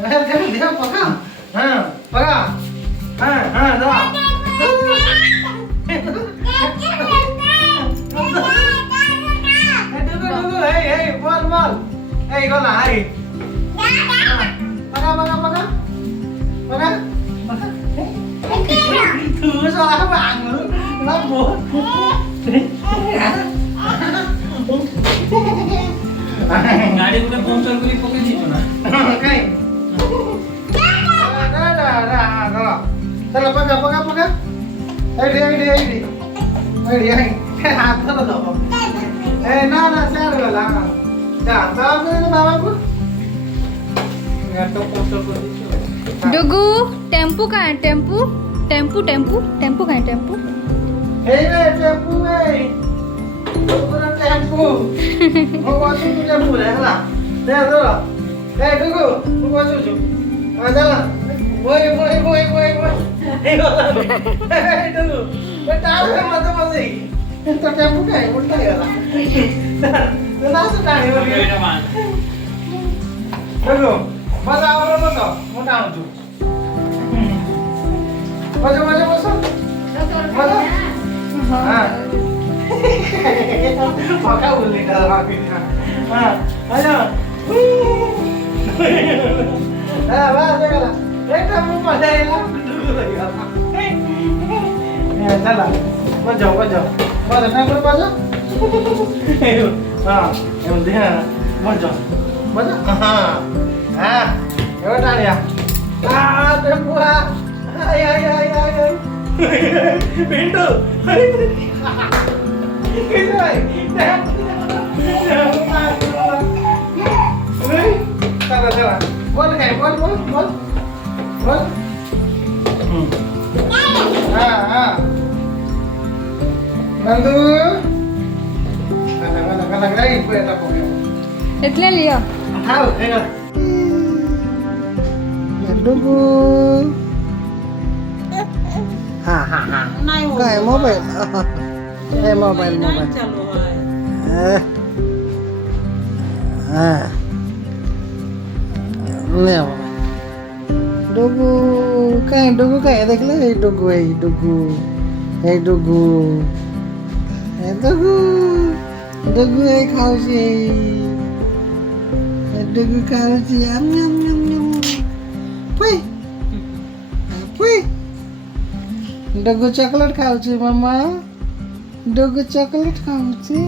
देव बघा बघा जा बोल hey गोला हाय बघा बघा बघा बघा thứ sao các bạn nữa nó buồn गाडी कुठे पंक्चर करी पकडली दिसतो ना काय चला बघा बघा बघा ऐडी हात धरला जाऊ ए ना ना सर बोला जा जाऊ दे बाबा को तो पंक्चर कर दिसतो डुगू टेम्पो काय टेम्पो टेम्पो टेम्पो टेम्पो काय टेम्पो हे रे टेम्पो ए पूरा टेम्पो वो वासु तू टेम्पो रे हला दे दो ए डुगू तू वासु छु आ चला बोय ए डुगू बेटा रे मत बसे तो टेम्पो काय उलटा गेला ना असं टाणी वर डुगू बस आवरो बस मोठा होतो बस हाँ पका बोलने का बाकी हाँ आजा बस देखा एक टाइम मजा आएगा चला बस जाओ बस ना करो बस हाँ ये मुझे बस हाँ हाँ ये बता दिया tempo ay Pintu itu salah bol kayak bol bantu kadang lagi gue tak boleh इथले लिया tahu ya Dugu काय मोबाईल हे मोबाईल डुगू काय देखलं हे डुगू हे खाऊची डुगू खाऊची डुगू चॉकलेट खाऊची मम्मा डुगू चॉकलेट खाऊची